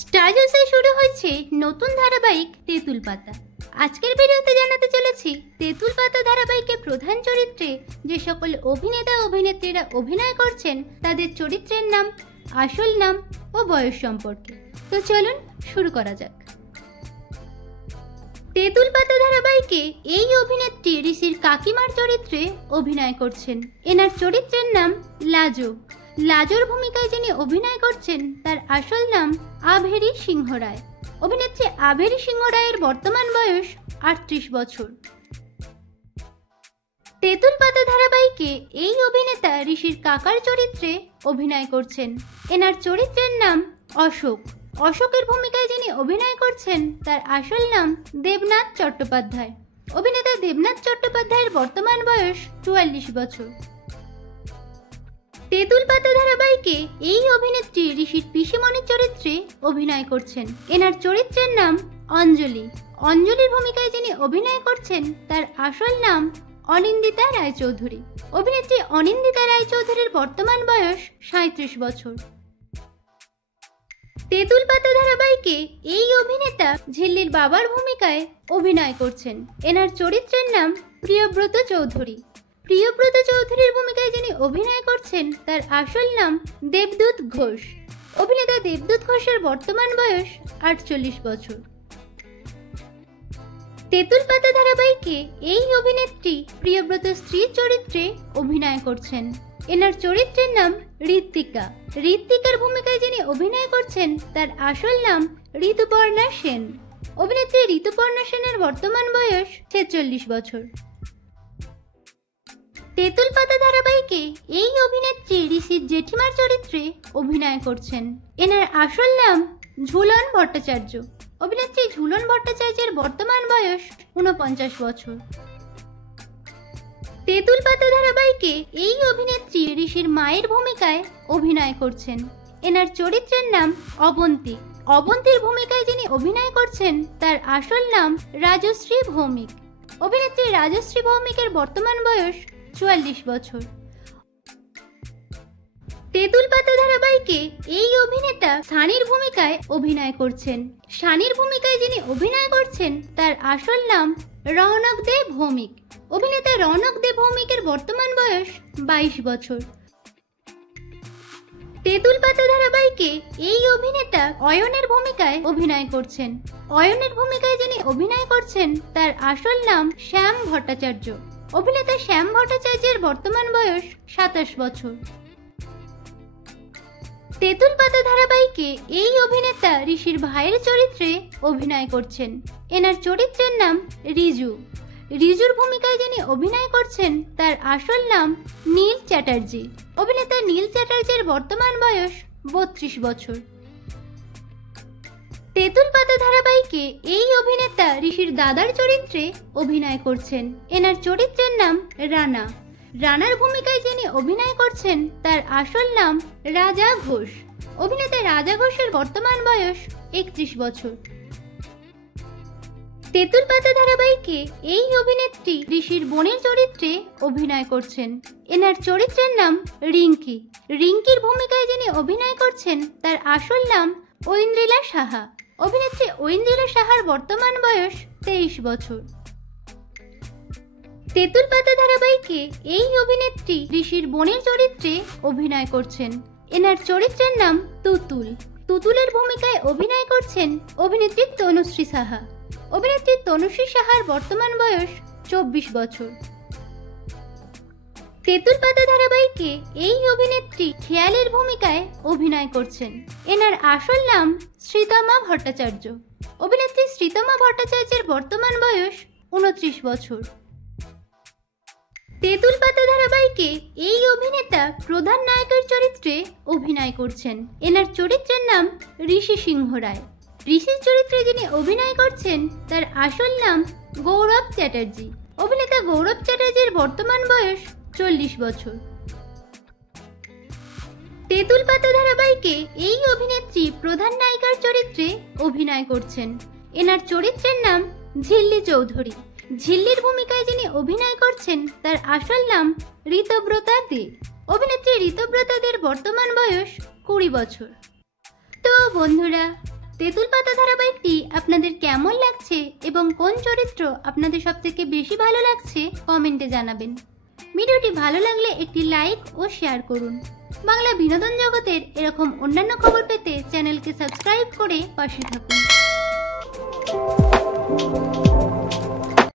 Star জলসে শুরু হচ্ছে নতুন ধারাবাহিক তেঁতুল পাতা। আজকের ভিডিওতে জানাতে চলেছি তেঁতুল পাতা ধারাবাহিকের প্রধান চরিত্রে যে সকল অভিনেতা অভিনেত্রীরা অভিনয় করছেন তাদের চরিত্রের নাম, আসল নাম ও বয়স সম্পর্কে। তো চলুন শুরু করা যাক। তেঁতুল পাতা ধারাবাহিকে এই অভিনেত্রী ঋষির কাকিমার চরিত্রে অভিনয় করছেন। এনার চরিত্রের নাম লাজো। লাজোর ভূমিকায় যিনি অভিনয় করছেন তার আসল নাম আভেরি সিংহ রায়। অভিনেত্রী আভেরি সিংহ রায়ের বর্তমান বয়স 38 বছর। তেঁতুল পাতা ধারাবাহিকে এই অভিনেতা ঋষির কাকার চরিত্রে অভিনয় করছেন। এনার চরিত্রের নাম অশোক। অশোকের ভূমিকায় যিনি অভিনয় করছেন তার আসল নাম দেবনাথ চট্টোপাধ্যায়। অভিনেতা দেবনাথ চট্টোপাধ্যায়ের বর্তমান বয়স 44 বছর। তেঁতুল পাতা ধারাবাহিকে এই অভিনেত্রী ঋষির পিসিমণির চরিত্রে অভিনয় করছেন। এনার চরিত্রের নাম অঞ্জলি। অঞ্জলির ভূমিকায় যিনি অভিনয় করছেন তার আসল নাম অনিন্দিতা রায়চৌধুরী। অভিনেত্রী অনিন্দিতা রায়চৌধুরীর বর্তমান বয়স 37 বছর। তেঁতুল পাতা ধারাবাহিকে এই অভিনেতা ঝিল্লির বাবার ভূমিকায় অভিনয় করছেন। এনার চরিত্রের নাম প্রিয়ব্রত চৌধুরী। প্রিয়ব্রত চৌধুরীর ভূমিকায় যিনি অভিনয় করছেন তার আসল নাম দেবদূত ঘোষ। অভিনেতা দেবদূত ঘোষের বর্তমান বয়স 48 বছর। তেঁতুল পাতা ধারাবাহিকে এই অভিনেত্রী প্রিয়ব্রত স্ত্রীর চরিত্রে অভিনয় করছেন। এনার চরিত্রের নাম ঋত্বিকা। ঋত্বিকার ভূমিকায় যিনি অভিনয় করছেন তার আসল নাম ঋতুপর্ণা সেন। অভিনেত্রী ঋতুপর্ণা সেনের বর্তমান বয়স 46 বছর। তেঁতুল পাতা ধারাবাহিকে এই অভিনেত্রী ঋষির জেঠিমার চরিত্রে অভিনয় করছেন। এনার আসল নাম ঝুলন ভট্টাচার্য। অভিনেত্রী ঝুলন ভট্টাচার্যের বর্তমান বয়স 49 বছর। তেঁতুল পাতা ধারাবাহিকে এই অভিনেত্রী ঋষির মায়ের ভূমিকায় অভিনয় করছেন। এনার চরিত্রের নাম অবন্তী। অবন্তীর ভূমিকায় যিনি অভিনয় করছেন তার আসল নাম রাজশ্রী ভৌমিক। অভিনেত্রী রাজশ্রী ভৌমিকের বর্তমান বয়স 44 বছর। তেঁতুল পাতা ধারাবাহিকে এই অভিনেতা সানির ভূমিকায় অভিনয় করছেন। সানির ভূমিকায় যিনি অভিনয় করছেন তার আসল নাম রৌনক দে ভৌমিক। অভিনেতা রৌনক দে ভৌমিকের বর্তমান বয়স 22 বছর। তেঁতুল পাতা ধারাবাহিকে এই অভিনেতা অয়নের ভূমিকায় অভিনয় করছেন। অয়নের ভূমিকায় যিনি অভিনয় করছেন তার আসল নাম শ্যাম ভট্টাচার্য। অভিনেতা শ্যাম ভট্টাচার্যের বর্তমান বয়স 27 বছর। তেঁতুল পাতা ধারাবাহিকে এই অভিনেতা ঋষির ভাইয়ের চরিত্রে অভিনয় করছেন। এনার চরিত্রের নাম রিজু। রিজুর ভূমিকায় যিনি অভিনয় করছেন তার আসল নাম নীল চ্যাটার্জি। অভিনেতা নীল চ্যাটার্জির বর্তমান বয়স 32 বছর। তেঁতুল পাতা ধারাবাহিকে এই অভিনেতা ঋষির দাদার চরিত্রে অভিনয় করছেন। এনার চরিত্রের নাম রানা। রানার ভূমিকায় যিনি অভিনয় করছেন তার আসল নাম রাজা ঘোষ। অভিনেতা রাজা ঘোষের বর্তমান বয়স 31 বছর। তেঁতুল পাতা ধারাবাহিকে এই অভিনেত্রী ঋষির বোনের চরিত্রে অভিনয় করছেন। এনার চরিত্রের নাম রিঙ্কি। রিঙ্কির ভূমিকায় যিনি অভিনয় করছেন তার আসল নাম ঐন্দ্রিলা সাহা। অভিনেত্রী ঐন্দ্রিলা সাহার বর্তমান বয়স 23 বছর। তেঁতুল পাতা ধারাবাহিকে এই অভিনেত্রী ঋষির বোনের চরিত্রে অভিনয় করছেন। এনার চরিত্রের নাম তুতুল। তুতুলের ভূমিকায় অভিনয় করছেন অভিনেত্রী তনুশ্রী সাহা। অভিনেত্রী তনুশ্রী সাহার বর্তমান বয়স 24 বছর। তেঁতুল পাতা ধারাবাহিকে এই অভিনেত্রী খেয়ালের ভূমিকায় অভিনয় করছেন। এনার আসল নাম শ্রীতমা ভট্টাচার্য। অভিনেত্রী শ্রীতমা ভট্টাচার্যের বর্তমান বয়স 29 বছর। তেঁতুল পাতা ধারাবাহিকে এই অভিনেতা প্রধান নায়কের চরিত্রে অভিনয় করছেন। এনার চরিত্রের নাম ঋষি সিংহ রায়। ঋষির চরিত্রে যিনি অভিনয় করছেন তার আসল নাম গৌরব চ্যাটার্জি। অভিনেতা গৌরব চ্যাটার্জির বর্তমান বয়স 40 বছর। তেঁতুল পাতা ধারাবাহিকে এই অভিনেত্রী প্রধান নায়িকার চরিত্রে অভিনয় করছেন। এনার চরিত্রের নাম ঝিল্লি চৌধুরী। ঝিল্লির ভূমিকায় যিনি অভিনয় করছেন তার আসল নাম ঋতব্রতা দে। অভিনেত্রী ঋতব্রতা দের বর্তমান বয়স 20 বছর। তো বন্ধুরা, তেঁতুল পাতা ধারাবাহিকটি আপনাদের কেমন লাগছে এবং কোন চরিত্র আপনাদের সবথেকে বেশি ভালো লাগছে কমেন্টে জানাবেন। ভিডিওটি ভালো লাগলে একটি লাইক ও শেয়ার করুন। বাংলা বিনোদন জগতের এরকম অন্যান্য খবর পেতে চ্যানেলকে সাবস্ক্রাইব করে পাশে থাকুন।